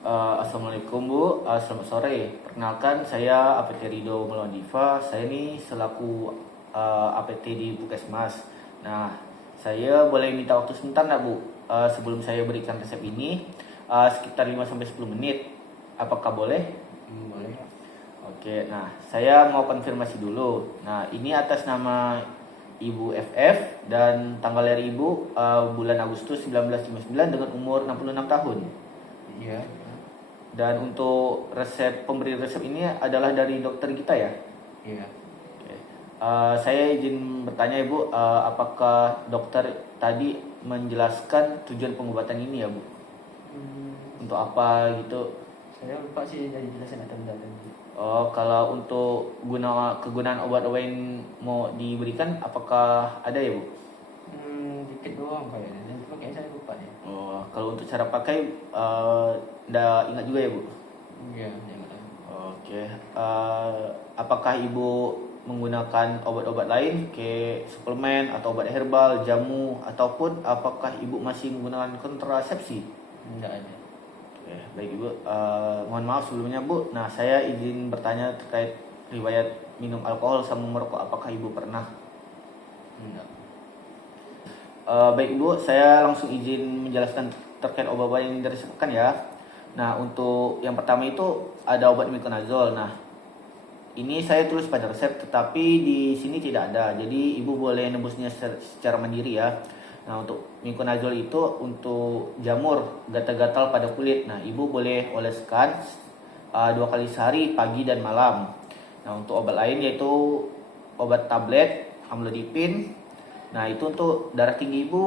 Assalamualaikum Bu, selamat sore. Perkenalkan saya APT Rido Melodiva. Saya ini selaku APT di Puskesmas. Nah, saya boleh minta waktu sebentar nggak Bu? Sebelum saya berikan resep ini, sekitar 5 sampai 10 menit. Apakah boleh? Boleh. Oke, nah saya mau konfirmasi dulu. Nah, ini atas nama Ibu FF dan tanggal lahir Ibu bulan Agustus 1959 dengan umur 66 tahun. Iya. Dan untuk pemberi resep ini adalah dari dokter kita ya. Iya. Oke. Saya izin bertanya Ibu, apakah dokter tadi menjelaskan tujuan pengobatan ini ya Bu? Untuk apa gitu? Saya lupa sih dari jelasin atau enggak tadi. Oh, kalau untuk kegunaan obat-obat yang mau diberikan, apakah ada ya Bu? Dikit doang kayaknya. Dan cuma kayaknya saya lupa deh. Oh, kalau untuk cara pakai, nggak ingat juga ya Bu? Iya, jangan tahu. Oke, apakah Ibu menggunakan obat-obat lain kayak suplemen atau obat herbal, jamu, ataupun apakah Ibu masih menggunakan kontrasepsi? Enggak ada. Oke, baik Ibu. Mohon maaf sebelumnya Bu. Nah, saya izin bertanya terkait riwayat minum alkohol sama merokok. Apakah Ibu pernah? Enggak. Baik Ibu, saya langsung izin menjelaskan terkait obat-obat yang diresepkan ya. Nah, untuk yang pertama itu ada obat miconazole. Nah, ini saya tulis pada resep, tetapi di sini tidak ada. Jadi Ibu boleh nebusnya secara mandiri ya. Nah, untuk miconazole itu untuk jamur gatal-gatal pada kulit. Nah, Ibu boleh oleskan 2 kali sehari, pagi dan malam. Nah, untuk obat lain yaitu obat tablet amlodipin. Nah, itu untuk darah tinggi Ibu,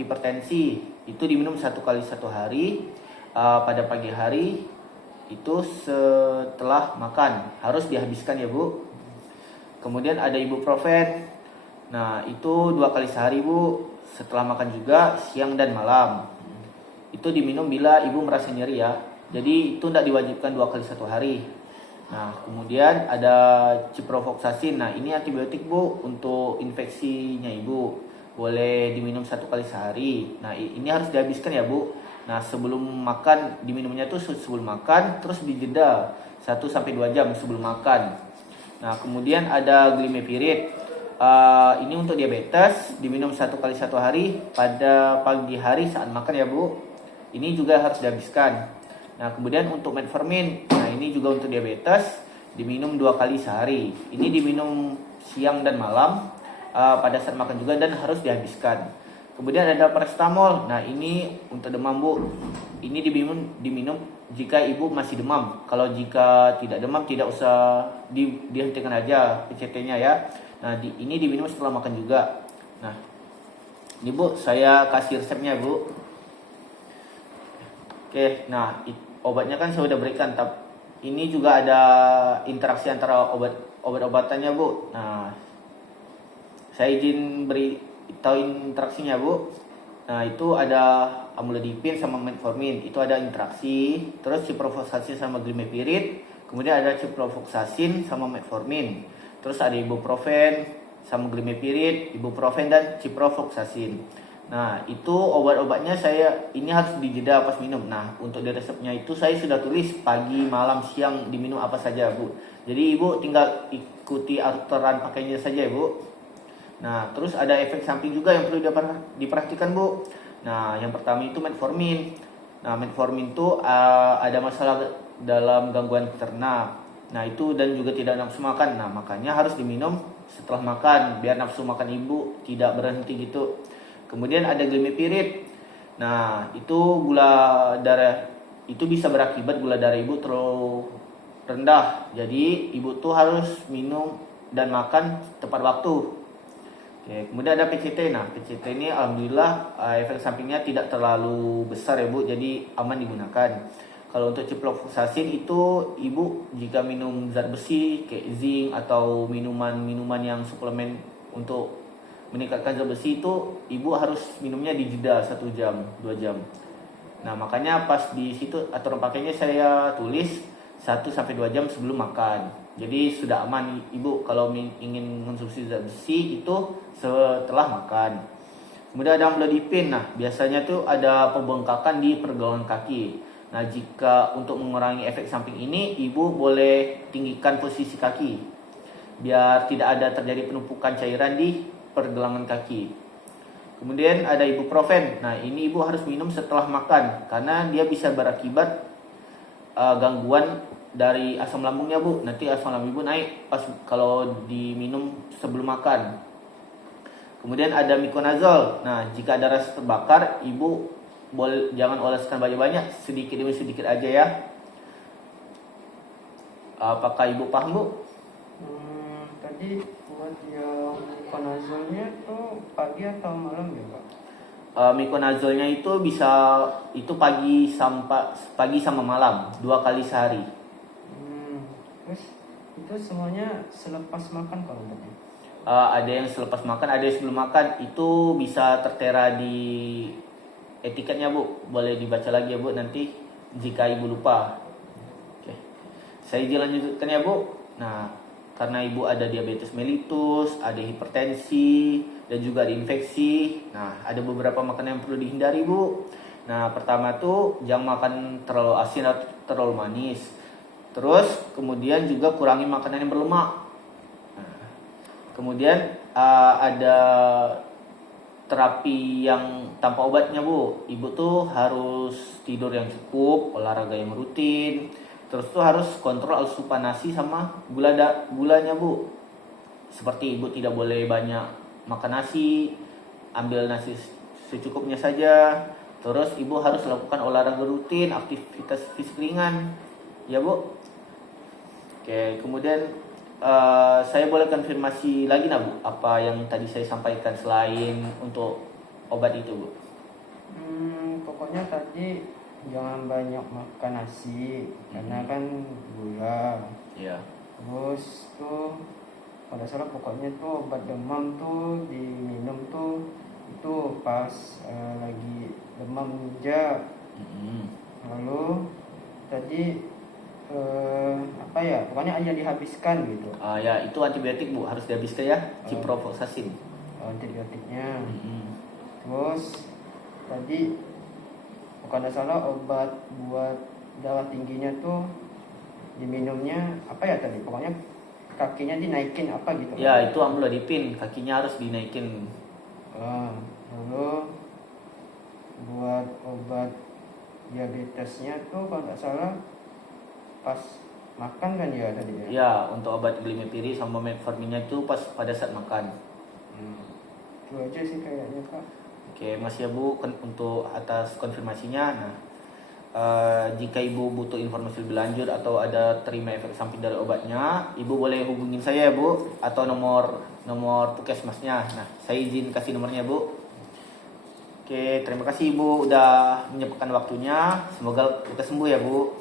hipertensi itu diminum 1 kali 1 hari, pada pagi hari itu setelah makan harus dihabiskan ya Bu. Kemudian ada ibuprofen. Nah, itu 2 kali sehari Bu, setelah makan juga siang dan malam. Itu diminum bila Ibu merasa nyeri ya. Jadi itu tidak diwajibkan 2 kali 1 hari. Nah, kemudian ada ciprofloxacin. Nah, ini antibiotik Bu untuk infeksinya Ibu. Boleh diminum 1 kali sehari. Nah, ini harus dihabiskan ya Bu. Nah, sebelum makan diminumnya tuh sebelum makan, terus dijeda 1 sampai 2 jam sebelum makan. Nah, kemudian ada glimepiride. Ini untuk diabetes, diminum 1 kali 1 hari pada pagi hari saat makan ya Bu. Ini juga harus dihabiskan. Nah, kemudian untuk metformin, nah ini juga untuk diabetes, diminum 2 kali sehari. Ini diminum siang dan malam, pada saat makan juga dan harus dihabiskan. Kemudian ada paracetamol. Nah, ini untuk demam Bu. Ini diminum jika Ibu masih demam. Kalau jika tidak demam tidak usah dihentikan aja PCT-nya ya. Nah, ini diminum setelah makan juga. Nah, ini Bu, saya kasih resepnya Bu. Oke, nah obatnya kan saya sudah berikan, tapi ini juga ada interaksi antara obat-obatannya Bu. Nah, saya izin beri tahu interaksinya Bu. Nah, itu ada amlodipin sama metformin, itu ada interaksi. Terus ciprofloxacin sama glimepiride, kemudian ada ciprofloxacin sama metformin. Terus ada ibuprofen sama glimepiride, ibuprofen dan ciprofloxacin. Nah, itu obat-obatnya ini harus dijeda pas minum. Nah, untuk di resepnya itu saya sudah tulis pagi, malam, siang diminum apa saja Bu. Jadi Ibu tinggal ikuti aturan pakainya saja ya Bu. Nah, terus ada efek samping juga yang perlu diperhatikan Bu. Nah, yang pertama itu metformin. Nah, metformin itu ada masalah dalam gangguan pencernaan. Nah, itu dan juga tidak nafsu makan. Nah, makanya harus diminum setelah makan biar nafsu makan Ibu tidak berhenti gitu. Kemudian ada glimepiride. Nah, itu gula darah itu bisa berakibat gula darah Ibu terlalu rendah. Jadi, Ibu tuh harus minum dan makan tepat waktu. Oke, kemudian ada PCT. Nah, PCT ini alhamdulillah efek sampingnya tidak terlalu besar ya Bu, jadi aman digunakan. Kalau untuk ciprofloxacin itu Ibu jika minum zat besi kayak zinc atau minuman-minuman yang suplemen untuk meningkatkan zat besi itu Ibu harus minumnya di jeda 1 jam, 2 jam. Nah, makanya pas di situ aturan pakainya saya tulis 1 sampai 2 jam sebelum makan. Jadi sudah aman Ibu kalau ingin mengonsumsi zat besi itu setelah makan. Kemudian ada amlodipin. Nah, biasanya tuh ada pembengkakan di pergelangan kaki. Nah, jika untuk mengurangi efek samping ini, ibu boleh tinggikan posisi kaki biar tidak ada terjadi penumpukan cairan di pergelangan kaki. Kemudian ada ibuprofen. Nah, ini ibu harus minum setelah makan karena dia bisa berakibat gangguan dari asam lambungnya, Bu. Nanti asam lambung ibu naik pas kalau diminum sebelum makan. Kemudian ada miconazole. Nah, jika ada rasa terbakar, ibu jangan oleskan banyak-banyak, sedikit demi sedikit aja ya. Apakah ibu paham, Bu? Tadi buat yang konazolnya tuh pagi atau malam ya Pak? Miconazole-nya itu bisa pagi sama malam, 2 kali sehari. Terus itu semuanya selepas makan kalau obatnya? Ada yang selepas makan, ada yang sebelum makan. Itu bisa tertera di etiketnya, Bu. Boleh dibaca lagi ya, Bu, nanti jika ibu lupa. Oke. Saya lanjutkan ya, Bu. Nah, karena ibu ada diabetes mellitus, ada hipertensi, dan juga ada infeksi. Nah, ada beberapa makanan yang perlu dihindari, Bu. Nah, pertama tuh jangan makan terlalu asin atau terlalu manis. Terus kemudian juga kurangi makanan yang berlemak. Nah, kemudian ada terapi yang tanpa obatnya, Bu. Ibu tuh harus tidur yang cukup, olahraga yang rutin. Terus tuh harus kontrol asupan nasi sama gulanya, Bu. Seperti ibu tidak boleh banyak makan nasi, ambil nasi secukupnya saja. Terus ibu harus lakukan olahraga rutin, aktivitas fisik ringan. Ya, Bu. Oke, kemudian saya boleh konfirmasi lagi Bu, apa yang tadi saya sampaikan selain untuk obat itu, Bu? Pokoknya tadi jangan banyak makan nasi karena kan gula. Iya. Terus tuh pada salah pokoknya tuh obat demam tuh diminum tuh itu pas lagi demam aja. Lalu tadi pokoknya aja dihabiskan gitu. Ya itu antibiotik, Bu, harus dihabiskan ya, ciprofloxacin. Antibiotiknya. Terus tadi bukan ada salah obat buat darah tingginya tuh diminumnya tadi pokoknya kakinya dinaikin gitu. Ya itu amlodipin, kakinya harus dinaikin. Lalu buat obat diabetesnya tuh kalau nggak salah pas makan kan ya tadi ya? Ya, untuk obat glimepiride sama metforminnya itu pas pada saat makan. Itu aja sih kayaknya, Kak. Oke, makasih ya, Bu, untuk atas konfirmasinya. Nah, jika ibu butuh informasi lebih lanjut atau ada terima efek samping dari obatnya, ibu boleh hubungin saya ya, Bu, atau nomor puskesmasnya. Nah, saya izin kasih nomornya, Bu. Oke, terima kasih Ibu udah menyempatkan waktunya. Semoga kita sembuh ya, Bu.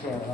Ya.